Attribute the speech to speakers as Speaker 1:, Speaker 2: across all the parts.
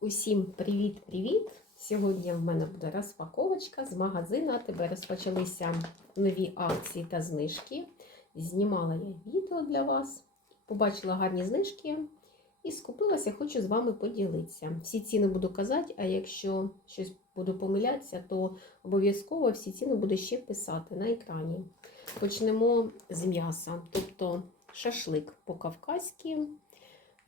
Speaker 1: Усім привіт-привіт! Сьогодні в мене буде розпаковочка з магазину. АТБ розпочалися нові акції та знижки. Знімала я відео для вас, побачила гарні знижки і скупилася, хочу з вами поділитися. Всі ціни буду казати, а якщо щось буду помилятися, то обов'язково всі ціни буду ще писати на екрані. Почнемо з м'яса, тобто шашлик по-кавказьки.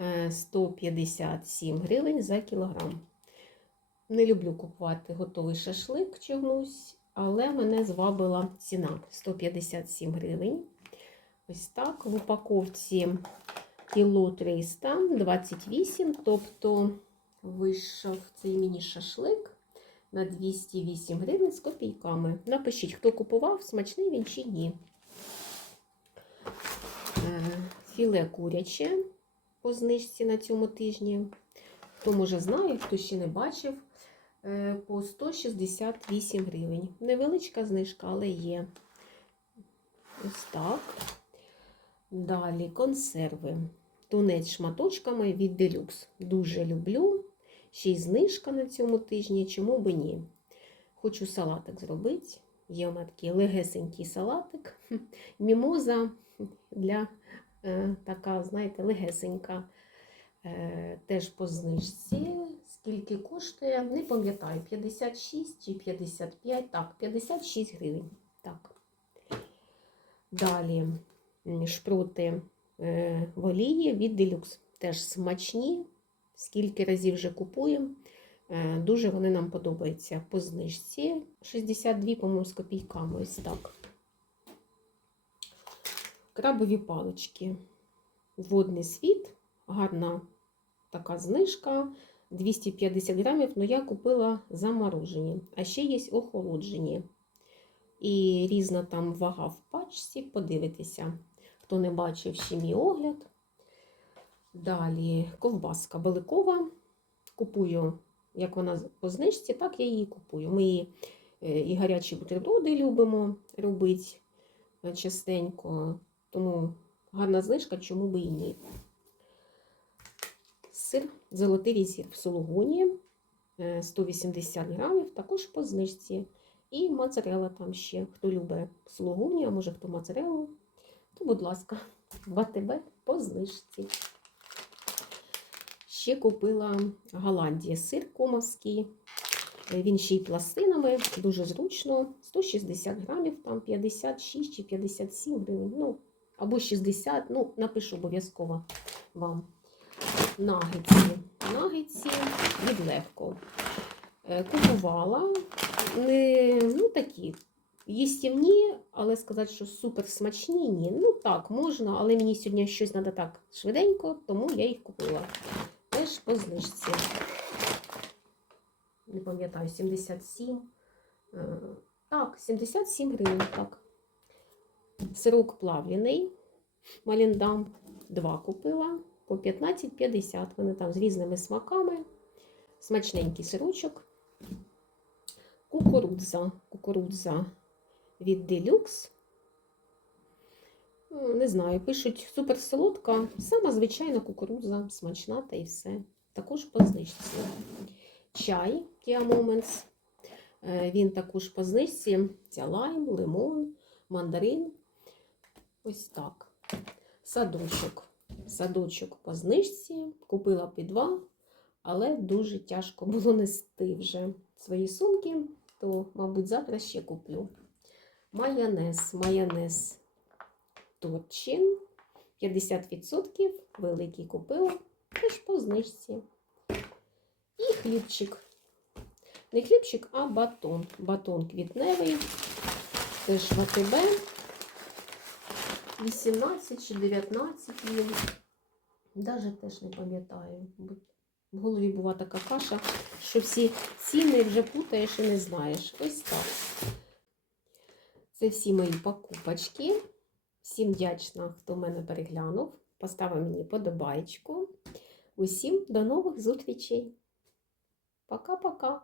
Speaker 1: Е, 157 гривень за кілограм. Не люблю купувати готовий шашлик чомусь, але мене звабила ціна 157 гривень. Ось так. В упаковці кіло 300, 28, тобто вийшов цей міні-шашлик на 208 гривень з копійками. Напишіть, хто купував, смачний він чи ні. Е, Філе куряче по знижці на цьому тижні. Хто може знає, хто ще не бачив, е, по 168 гривень. Невеличка знижка, але є. Ось так. Далі консерви. Тунець шматочками від Делюкс. Дуже люблю. Ще й знижка на цьому тижні, чому би ні. Хочу салатик зробити. Є у мене такий легесенький салатик. Мімоза для така, знаєте, легесенька. Е, теж по знижці. Скільки коштує, не пам'ятаю, 56 чи 55, так, 56 гривень. Так. Далі шпроти е, в олії від Deluxe. Теж смачні. Скільки разів вже купуємо. Е, Дуже вони нам подобаються по знижці. 62, по-моєму, з копійками. Ось так. Крабові палички. Водний світ. Гарна така знижка. 250 грамів, але я купила заморожені. А ще є охолоджені. І різна там вага в пачці. Подивитися, хто не бачив ще мій огляд. Далі ковбаска баликова. Купую, як вона по знижці, так я її купую. Ми її е, і гарячі бутерброди любимо робити е, частенько. Тому гарна знижка, чому би і ні. Сир золотий різір в сулугуні е, 180 грамів, також по знижці. І моцарелла там ще. Хто любить сулугуні, а може хто моцареллу, то, будь ласка, в по знижці. Ще купила Голландія сир комовський. Е, Він ще й пластинами, дуже зручно. 160 грамів, там 56 чи 57 гривень. Ну, або 60, ну, напишу обов'язково вам. Нагетси. Нагетси від легко. Е, Купувала. Ну, такі їстівні, але сказати, що супер смачні, ні. Ну так, можна, але мені сьогодні щось треба так швиденько, тому я їх купила. Теж по знижці. Не пам'ятаю, 77. Е, Так, 77 гривень, так. Сирок плавлений. Маліндам 2 купила по 15,50. Вони там з різними смаками. Смачненький сирочок. Кукурудза. Кукурудза від Deluxe. Ну, Не знаю, пишуть супер солодка. Сама звичайна кукурудза, смачна та і все. Також по знижці. Чай Tia Moments. Е, Він також по знижці. Це лайм, лимон, мандарин. Ось так. Садочок. Садочок по знижці. Купила під два, але дуже тяжко було нести вже свої сумки, то, мабуть, завтра ще куплю. Майонез. Майонез Торчин. 50% великий купила. Теж по знижці. І хлібчик. Не хлібчик, а батон. Батон квітневий. Теж в АТБ. 18 чи 19 він. Даже теж не пам'ятаю. В голові була така каша, що всі ціни вже путаєш і не знаєш. Ось так. Це всі мої покупочки. Всім вдячна, хто мене переглянув. Поставив мені подобайку. Усім до нових зустрічей. Пока-пока.